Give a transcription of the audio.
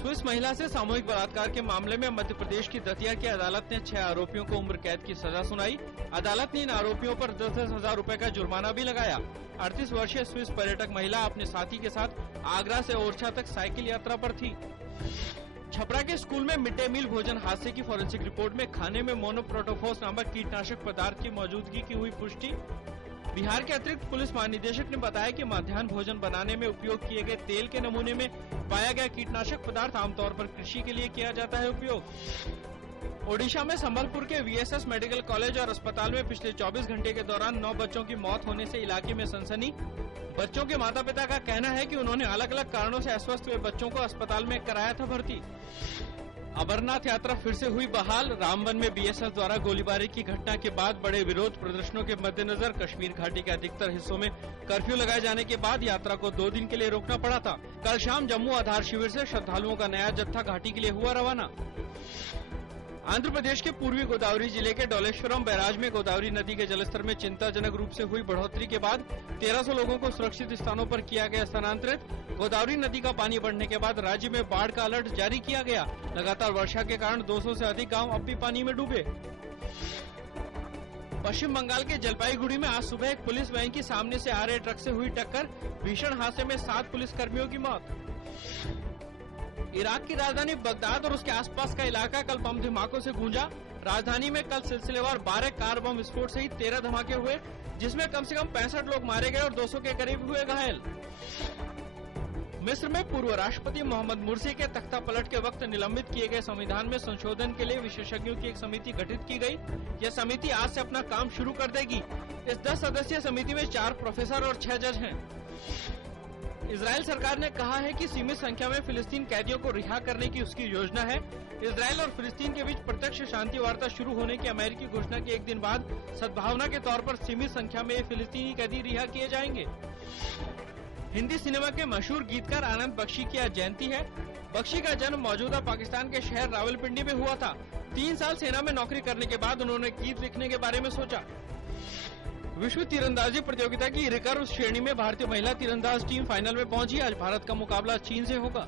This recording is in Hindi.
स्विस महिला से सामूहिक बलात्कार के मामले में मध्य प्रदेश की दतिया की अदालत ने 6 आरोपियों को उम्र कैद की सजा सुनाई। अदालत ने इन आरोपियों पर 10,000 रुपए का जुर्माना भी लगाया। 38 वर्षीय स्विस पर्यटक महिला अपने साथी के साथ आगरा से ओरछा तक साइकिल यात्रा पर थी। छपरा के स्कूल में मिड डे मील भोजन हादसे की फोरेंसिक रिपोर्ट में खाने में मोनोप्रोटोफॉस नामक कीटनाशक पदार्थ की मौजूदगी की हुई पुष्टि। बिहार के अतिरिक्त पुलिस महानिदेशक ने बताया कि मध्याह्न भोजन बनाने में उपयोग किए गए तेल के नमूने में पाया गया कीटनाशक पदार्थ आमतौर पर कृषि के लिए किया जाता है उपयोग। ओडिशा में संबलपुर के VSS मेडिकल कॉलेज और अस्पताल में पिछले 24 घंटे के दौरान 9 बच्चों की मौत होने से इलाके में सनसनी। बच्चों के माता पिता का कहना है कि उन्होंने अलग अलग कारणों से अस्वस्थ हुए बच्चों को अस्पताल में कराया था भर्ती। अमरनाथ यात्रा फिर से हुई बहाल। रामबन में BSF द्वारा गोलीबारी की घटना के बाद बड़े विरोध प्रदर्शनों के मद्देनजर कश्मीर घाटी के अधिकतर हिस्सों में कर्फ्यू लगाए जाने के बाद यात्रा को 2 दिन के लिए रोकना पड़ा था। कल शाम जम्मू आधार शिविर से श्रद्धालुओं का नया जत्था घाटी के लिए हुआ रवाना। आंध्र प्रदेश के पूर्वी गोदावरी जिले के डोलेश्वरम बैराज में गोदावरी नदी के जलस्तर में चिंताजनक रूप से हुई बढ़ोतरी के बाद 1300 लोगों को सुरक्षित स्थानों पर किया गया स्थानांतरित। गोदावरी नदी का पानी बढ़ने के बाद राज्य में बाढ़ का अलर्ट जारी किया गया। लगातार वर्षा के कारण 200 से अधिक गांव अब भी पानी में डूबे। पश्चिम बंगाल के जलपाईगुड़ी में आज सुबह एक पुलिस वैन की सामने से आ रहे ट्रक से हुई टक्कर। भीषण हादसे में 7 पुलिसकर्मियों की मौत। इराक की राजधानी बगदाद और उसके आसपास का इलाका कल बम धमाकों से गूंजा। राजधानी में कल सिलसिलेवार 12 कार बम विस्फोट सहित 13 धमाके हुए, जिसमें कम से कम 65 लोग मारे गए और 200 के करीब हुए घायल। मिस्र में पूर्व राष्ट्रपति मोहम्मद मुर्सी के तख्ता पलट के वक्त निलंबित किए गए संविधान में संशोधन के लिए विशेषज्ञों की एक समिति गठित की गई। यह समिति आज से अपना काम शुरू कर देगी। इस 10 सदस्यीय समिति में 4 प्रोफेसर और 6 जज हैं। इजराइल सरकार ने कहा है कि सीमित संख्या में फिलिस्तीन कैदियों को रिहा करने की उसकी योजना है। इजराइल और फिलिस्तीन के बीच प्रत्यक्ष शांति वार्ता शुरू होने की अमेरिकी घोषणा के एक दिन बाद सद्भावना के तौर पर सीमित संख्या में फिलिस्तीनी कैदी रिहा किए जाएंगे। हिंदी सिनेमा के मशहूर गीतकार आनंद बख्शी की आज जयंती है। बख्शी का जन्म मौजूदा पाकिस्तान के शहर रावलपिंडी में हुआ था। 3 साल सेना में नौकरी करने के बाद उन्होंने गीत लिखने के बारे में सोचा। विश्व तीरंदाजी प्रतियोगिता की रिकर्व श्रेणी में भारतीय महिला तीरंदाज टीम फाइनल में पहुंची। आज भारत का मुकाबला चीन से होगा।